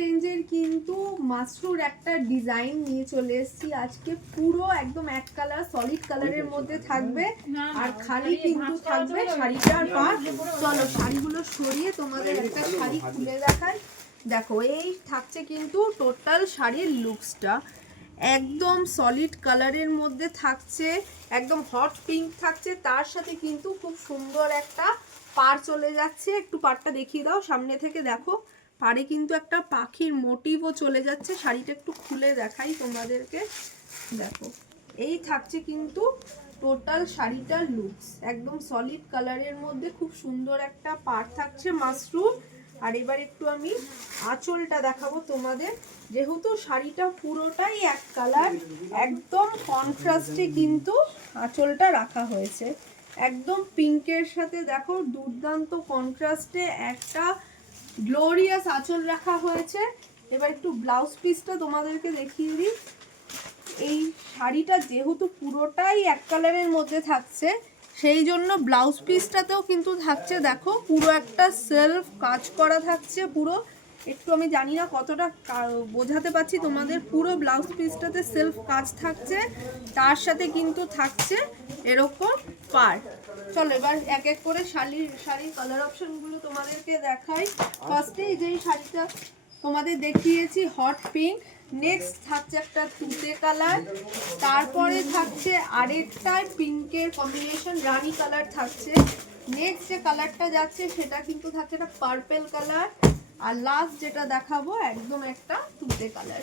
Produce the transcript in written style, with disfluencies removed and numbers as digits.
রেঞ্জের কিন্তু মাশরুর একটা ডিজাইন নিয়ে চলে এসেছি আজকে। পুরো একদম এক কালার সলিড কালারের মধ্যে থাকবে, আর খালি কিন্তু থাকবে শাড়িটার পাট। চলো শাড়িগুলো সরিয়ে তোমাদের একটা শাড়ি খুলে দেখাই। দেখো এই থাকছে কিন্তু টোটাল শাড়ির লুকসটা, একদম সলিড কালারের মধ্যে থাকছে, একদম হট পিঙ্ক থাকছে, তার সাথে কিন্তু খুব সুন্দর একটা পাড় চলে যাচ্ছে। একটু পাড়টা দেখিয়ে দাও সামনে থেকে, দেখো পাড়ে কিন্তু একটা পাখির মোটিভও চলে যাচ্ছে। শাড়িটা একটু খুলে দেখাই তোমাদেরকে, দেখো এই থাকছে কিন্তু টোটাল শাড়িটার লুকস, একদম সলিড কালারের মধ্যে খুব সুন্দর একটা পাড় থাকছে মাশরুম। আর এবার একটু আমি আঁচলটা দেখাবো তোমাদের, যেহেতু শাড়িটা পুরোটাই এক কালার, একদম কন্ট্রাস্টে কিন্তু আঁচলটা রাখা হয়েছে, একদম পিঙ্কের সাথে দেখো দুর্দান্ত কন্ট্রাস্টে একটা গ্লোরিয়াস আঁচল রাখা হয়েছে। এবার একটু ব্লাউজ পিসটা তোমাদেরকে দেখিয়ে দিই। এই শাড়িটা যেহেতু পুরোটাই এক কালারের মধ্যে থাকছে, সেই জন্য ব্লাউজ পিসটাতেও কিন্তু থাকছে দেখো পুরো একটা সেলফ কাজ করা থাকছে পুরো। একটু আমি জানি না কতটা বোঝাতে পারছি তোমাদের, পুরো ব্লাউজ পিসটাতে সেলফ কাজ থাকছে, তার সাথে কিন্তু থাকছে এরকম পাড়। চলো এবার এক এক করে শাড়ির কালার অপশনগুলো তোমাদেরকে দেখাই। ফার্স্টেই যেই শাড়িটা তোমাদের দেখিয়েছি হট পিঙ্ক, নেক্সট থাকছে একটা তুতে কালার, তারপরে থাকছে আরেকটা পিঙ্কের কম্বিনেশন রানী কালার থাকছে, নেক্সট যে কালারটা যাচ্ছে সেটা কিন্তু থাকছে একটা পার্পেল কালার, আর লাস্ট যেটা দেখাবো একদম একটা তুতে কালার।